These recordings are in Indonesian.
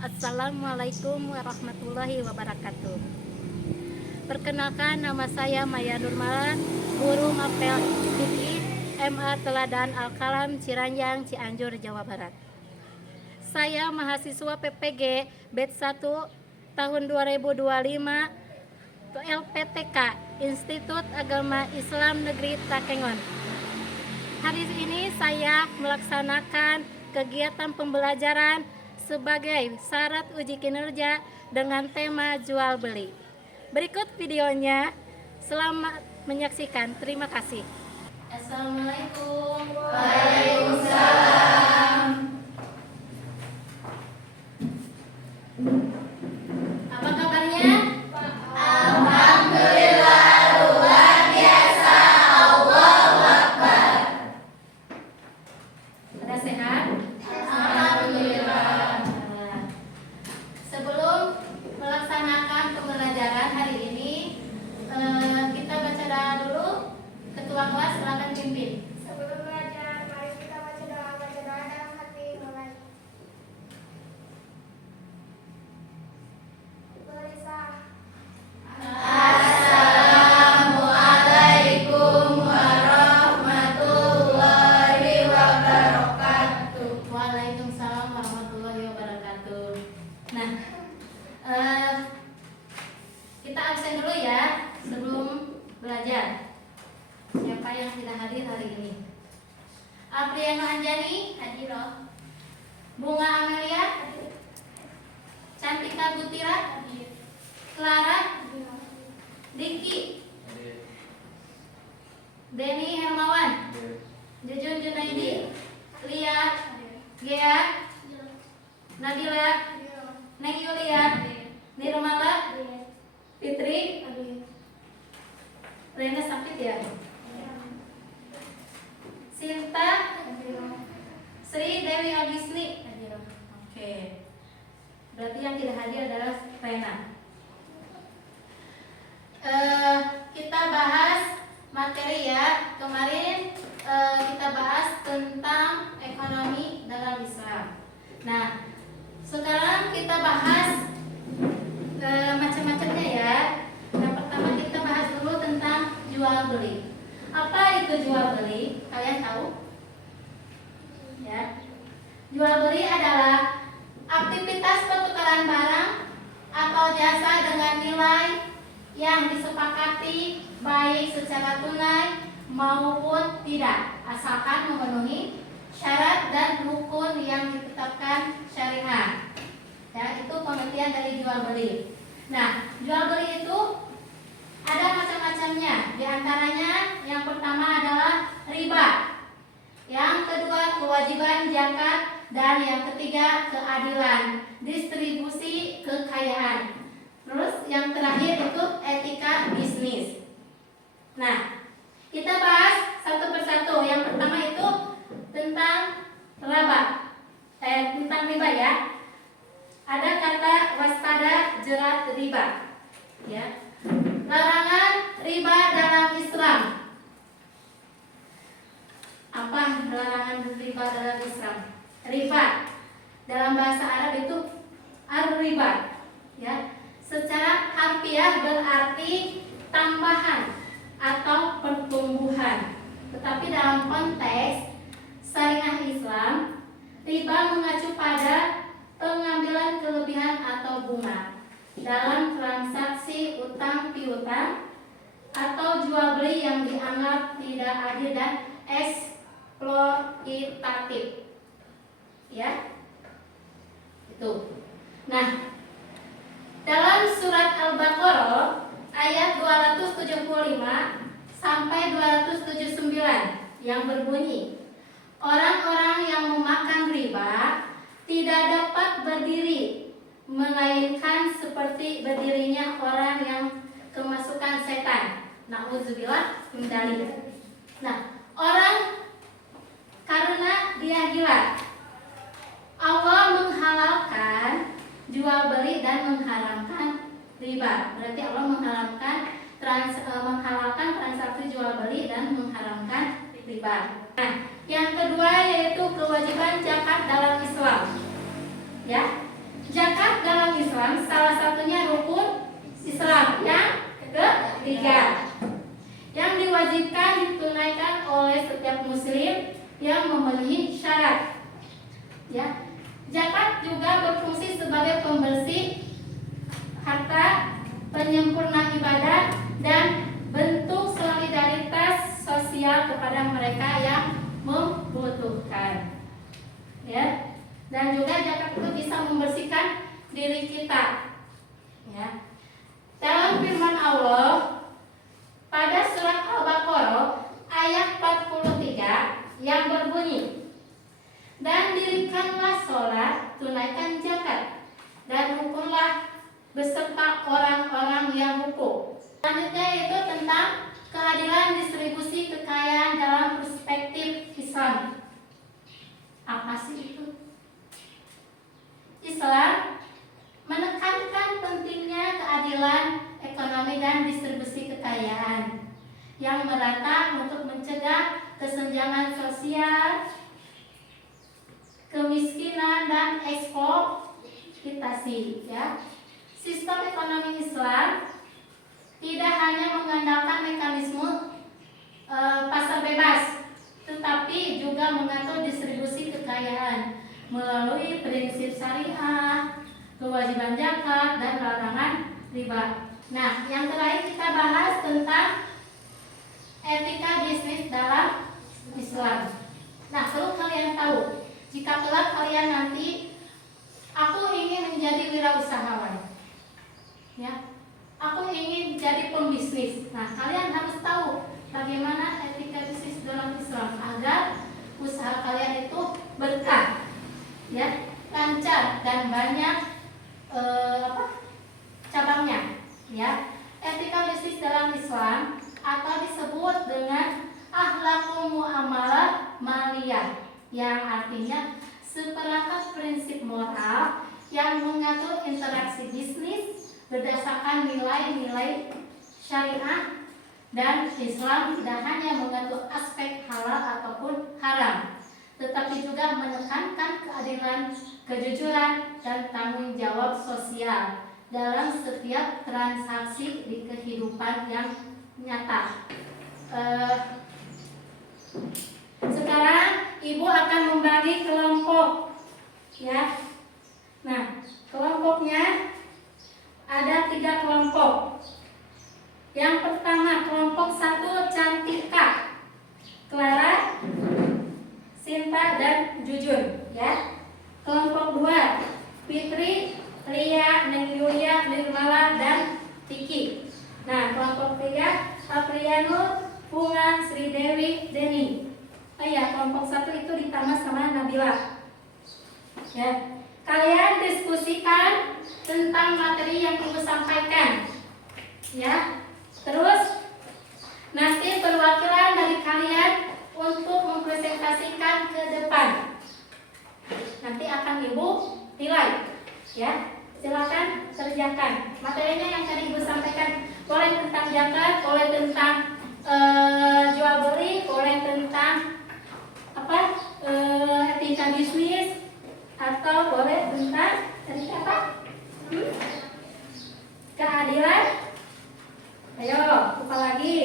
Assalamualaikum warahmatullahi wabarakatuh. Perkenalkan, nama saya Maya Nurmala, guru Mapel Fikih MA Teladan Al-Kalam Ciranjang, Cianjur, Jawa Barat. Saya mahasiswa PPG Batch 1 tahun 2025 LPTK Institut Agama Islam Negeri Takengon. Hari ini saya melaksanakan kegiatan pembelajaran sebagai syarat uji kinerja dengan tema jual beli. Berikut videonya, selamat menyaksikan. Terima kasih. Assalamualaikum. Waalaikumsalam. Apa kabarnya? Alhamdulillah luar biasa. Allahu Akbar. Pada sehat? Alhamdulillah. Sebelum melaksanakan pembelajaran hari ini, kita baca doa dulu. Ketua kelas silakan pimpin. Sebelum belajar, mari kita baca doa dalam hati. Mulai. Berisah. Assalamualaikum warahmatullahi wabarakatuh. Waalaikumsalam warahmatullahi wabarakatuh. Nah, kita absen dulu ya sebelum belajar. Siapa yang tidak hadir hari ini? Apriano Anjani hadir. Bunga Amelia hadir. Cantika Gutira hadir. Clara, Diki, Denny Hermawan, Jujun Junaidi, Lia, Gea, Nabila, Neng Yulia, Nirmala, Fitri, Rena sakit ya? Sinta, Sri Dewi Agisni. Oke. Berarti yang tidak hadir adalah Rena. Kita bahas materi ya. Kemarin kita bahas tentang ekonomi dalam Islam. Nah, sekarang kita bahas macam-macamnya ya. Yang pertama kita bahas dulu tentang jual beli. Apa itu jual beli? Kalian tahu? Ya. Jual beli adalah aktivitas pertukaran barang atau jasa dengan nilai yang disepakati baik secara tunai maupun tidak, asalkan memenuhi syarat dan rukun yang ditetapkan syariat. Ya, itu pengertian dari jual beli. Nah, jual beli itu ada macam-macamnya. Di antaranya yang pertama adalah riba. Yang kedua kewajiban zakat dan yang ketiga keadilan, distribusi kekayaan. Terus yang terakhir itu etika bisnis. Nah, kita bahas satu persatu. Yang pertama itu tentang tentang riba ya. Ada kata waspada jerat riba. Ya. Larangan riba dalam Islam. Apa larangan riba dalam Islam? Riba dalam bahasa Arab itu ar-riba. Ya. Secara harfiah berarti tambahan atau pertumbuhan. Tetapi dalam konteks syariah Islam, riba mengacu pada pengambilan kelebihan atau bunga dalam transaksi utang piutang atau jual beli yang dianggap tidak adil dan eksploitatif. Ya. Itu. Nah, dalam surat Al-Baqarah ayat 275 sampai 279 yang berbunyi, orang-orang yang memakan riba tidak dapat berdiri melainkan seperti berdirinya orang yang kemasukan setan. Nauzubillah min dzalik. Nah, orang karena dia gila, Allah menghalalkan jual beli dan mengharamkan riba. Berarti Allah menghalalkan transaksi jual beli dan mengharamkan riba. Nah, yang kedua yaitu kewajiban zakat dalam Islam. Ya. Zakat dalam Islam salah satunya rukun Islam yang ketiga yang diwajibkan ditunaikan oleh setiap muslim yang memenuhi syarat. Ya, zakat juga berfungsi sebagai pembersih harta, penyempurna ibadah, dan bentuk solidaritas sosial kepada mereka yang membutuhkan. Ya, dan juga zakat itu bisa membersihkan diri kita. Ya. Dalam firman Allah pada surat Al-Baqarah ayat 43 yang berbunyi, dan dirikanlah sholat, tunaikan zakat, dan rukunlah beserta orang-orang yang rukuk. Selanjutnya itu tentang keadilan distribusi kekayaan dalam perspektif Islam. Apa sih itu? Islam menekankan pentingnya keadilan ekonomi dan distribusi kekayaan yang merata untuk mencegah kesenjangan sosial, kemiskinan, dan eksploitasi. Ya. Sistem ekonomi Islam tidak hanya mengandalkan mekanisme pasar bebas, tetapi juga mengatur distribusi kekayaan melalui prinsip syariah, kewajiban zakat, dan larangan riba. Nah, yang terakhir kita bahas tentang etika bisnis dalam Islam. Nah, perlu kalian tahu, jika kelak kalian nanti, aku ingin menjadi wirausahawan, ya, aku ingin jadi pembisnis. Nah, kalian harus tahu bagaimana etika bisnis dalam Islam agar usaha kalian itu berkah, ya, lancar, dan banyak cabangnya. Ya, etika bisnis dalam Islam atau disebut dengan akhlakul muamalah maliyah, yang artinya seperangkat prinsip moral yang mengatur interaksi bisnis berdasarkan nilai-nilai syariah. Dan Islam tidak hanya mengatur aspek halal ataupun haram, tetapi juga menekankan keadilan, kejujuran, dan tanggung jawab sosial dalam setiap transaksi di kehidupan yang nyata. Sekarang Ibu akan membagi kelompok, ya. Nah, kelompoknya ada 3 kelompok. Yang pertama, kelompok 1 Cantika, Clara, Sinta, dan Jujun, ya. Kelompok 2 Fitri, Lia, Neng Yulia, Nirmala, dan Tiki. Nah, kelompok 3 Apriano, Bunga, Sri Dewi, Deni. Oh ya, kelompok 1 itu ditambah sama Nabila. Ya, kalian diskusikan tentang materi yang Ibu sampaikan. Ya, terus nanti perwakilan dari kalian untuk mempresentasikan ke depan. Nanti akan Ibu nilai. Ya, silakan kerjakan materinya yang tadi Ibu sampaikan. Boleh tentang zakat, boleh tentang jual beli, boleh tentang etika bisnis, atau boleh tentang apa? Keadilan. Ayo, apa lagi?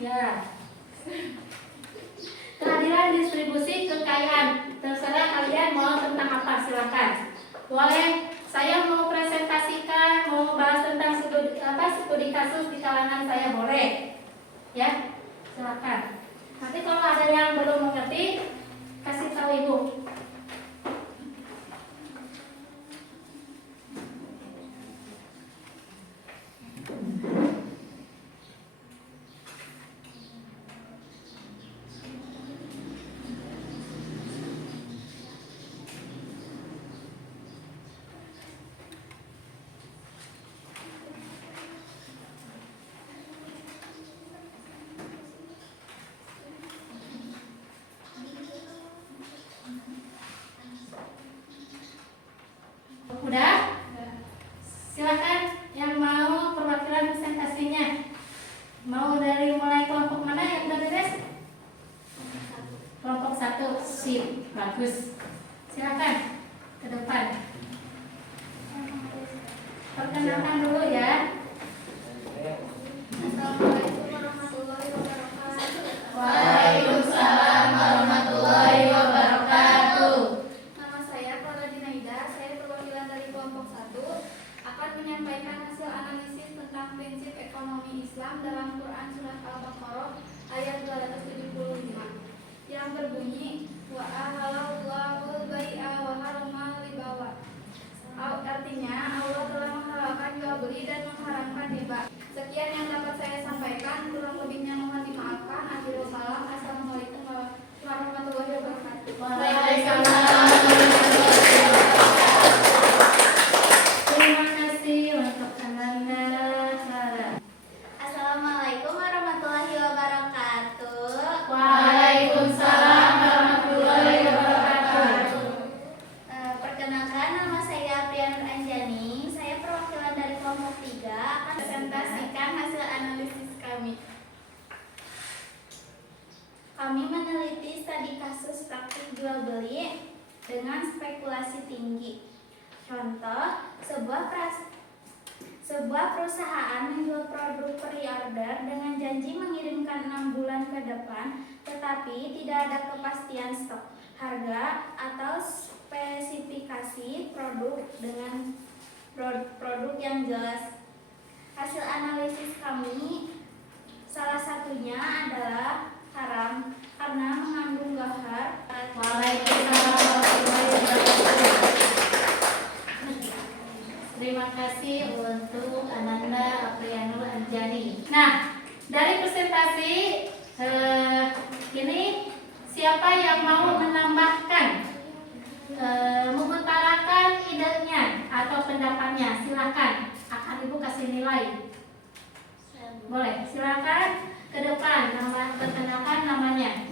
Ya. Keadilan distribusi kekayaan. Terserah kalian mau tentang apa, silakan. Boleh, saya mau presentasikan, mau bahas tentang studi kasus di kalangan saya, boleh. Ya, silakan. Nanti kalau ada yang belum mengerti, kasih tahu Ibu. Udah? Silakan yang mau perwakilan presentasinya. Mau dari mulai kelompok mana yang udah beres? Kelompok 1, sip, bagus. Silakan ke depan. Perkenalkan dulu ya. Assalamualaikum warahmatullahi wabarakatuh. Waalaikumsalam warahmatullahi wabarakatuh. Nama saya Clara Dinaida, saya perwakilan dari kelompok 1 akan menyampaikan hasil analisis tentang prinsip ekonomi Islam dalam Quran Surat Al-Baqarah ayat 275 yang berbunyi wa ahallallahu bai'a wa harrama riba. Artinya Allah telah menghalalkan jual beli dan mengharamkan riba. Sekian yang dapat saya sampaikan, kurang lebihnya mohon dimaafkan. Akhirul kalam. Assalamualaikum warahmatullahi wabarakatuh. Terima kasih untuk Ananda Clara. Assalamualaikum warahmatullahi wabarakatuh. Waalaikumsalam warahmatullahi wabarakatuh. Perkenalkan, nama saya Aprianur Anjani. Saya perwakilan dari kelompok 3 akan presentasikan hasil analisis kami. Kami meneliti studi kasus praktik jual beli dengan spekulasi tinggi. Contoh, sebuah perusahaan menjual produk pre-order dengan janji mengirimkan 6 bulan ke depan, tetapi tidak ada kepastian stok, harga, atau spesifikasi produk dengan produk yang jelas. Hasil analisis kami salah satunya adalah haram karena mengandung gahar. Waalaikumsalam warahmatullahi wabarakatuh. Terima kasih untuk Ananda Aprianur Anjani. Nah, dari presentasi ini siapa yang mau menambahkan, mengutarakan idenya atau pendapatnya? Silakan. Akan Ibu kasih nilai. Boleh, silakan ke depan. Perkenalkan namanya.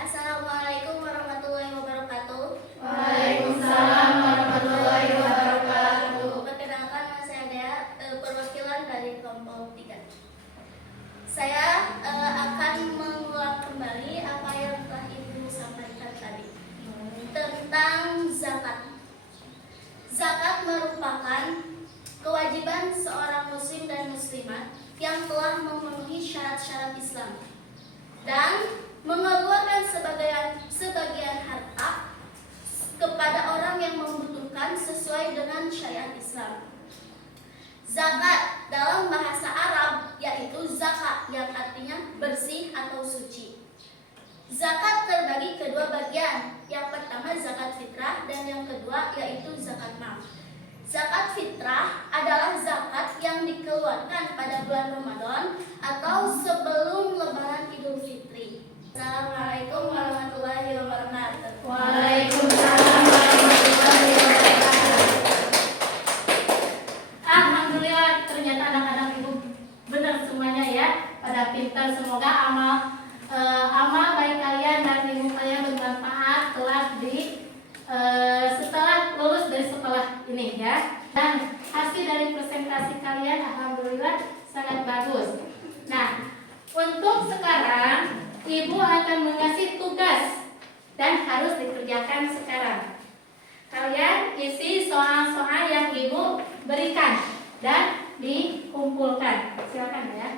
Assalamualaikum warahmatullahi wabarakatuh. Waalaikumsalam warahmatullahi wabarakatuh. Perkenalkan, nama saya Dea, perwakilan dari kelompok 3. Saya akan mengulang kembali apa yang telah Ibu sampaikan tadi tentang zakat. Zakat merupakan kewajiban seorang muslim dan muslimat yang telah memenuhi syarat-syarat Islam dan mengeluarkan sebagian harta kepada orang yang membutuhkan sesuai dengan syariat Islam. Zakat dalam bahasa Arab yaitu zakat yang artinya bersih atau suci. Zakat terbagi kedua bagian. Yang pertama zakat fitrah dan yang kedua yaitu zakat mal. Zakat fitrah adalah zakat yang dikeluarkan pada bulan Ramadan atau sebelum Lebaran Idul Fitri. Assalamualaikum warahmatullahi wabarakatuh. Waalaikumsalam warahmatullahi wabarakatuh. Alhamdulillah, ternyata anak-anak Ibu benar semuanya ya, pada pintar. Semoga amal baik kalian dan ilmu kalian bermanfaat kelak di setelah lulus dari sekolah ini ya. Dan hasil dari presentasi kalian alhamdulillah sangat bagus. Nah, untuk sekarang Ibu akan mengasih tugas dan harus dikerjakan sekarang. Kalian isi soal-soal yang Ibu berikan dan dikumpulkan. Silakan ya.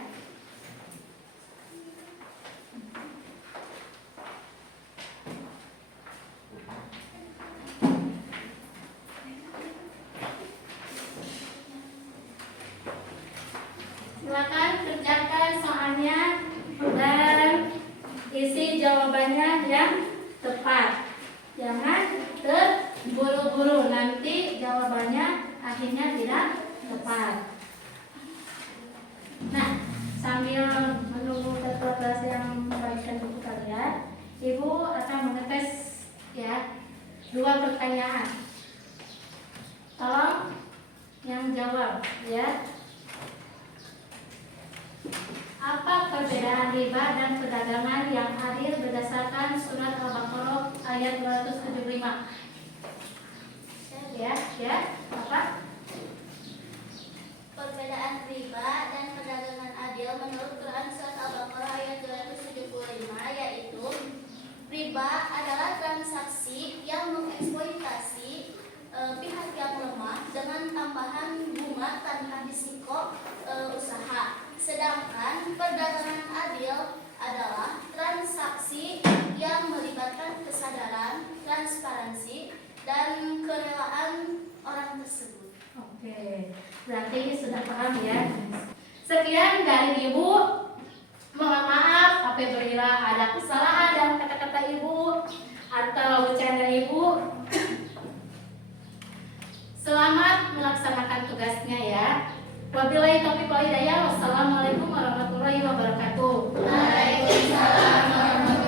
Silakan kerjakan soalnya dan isi jawabannya yang tepat. Jangan terburu-buru, nanti jawabannya akhirnya tidak tepat. Nah, sambil menunggu ketua kelas yang membagikan buku kalian, Ibu akan mengetes ya 2 pertanyaan. Tolong yang jawab ya. Apa perbedaan riba dan perdagangan yang adil berdasarkan surat Al-Baqarah ayat 275? Ya, apa? Perbedaan riba dan perdagangan adil menurut Quran Surat Al-Baqarah ayat 275 tersebut. Oke, berarti sudah paham ya. Sekian dari Ibu. Mohon maaf apabila ada kesalahan dalam kata-kata Ibu atau bercanda Ibu. Selamat melaksanakan tugasnya ya. Wabillahi taufiq wal hidayah. Wassalamualaikum warahmatullahi wabarakatuh. Waalaikumsalam warahmatullahi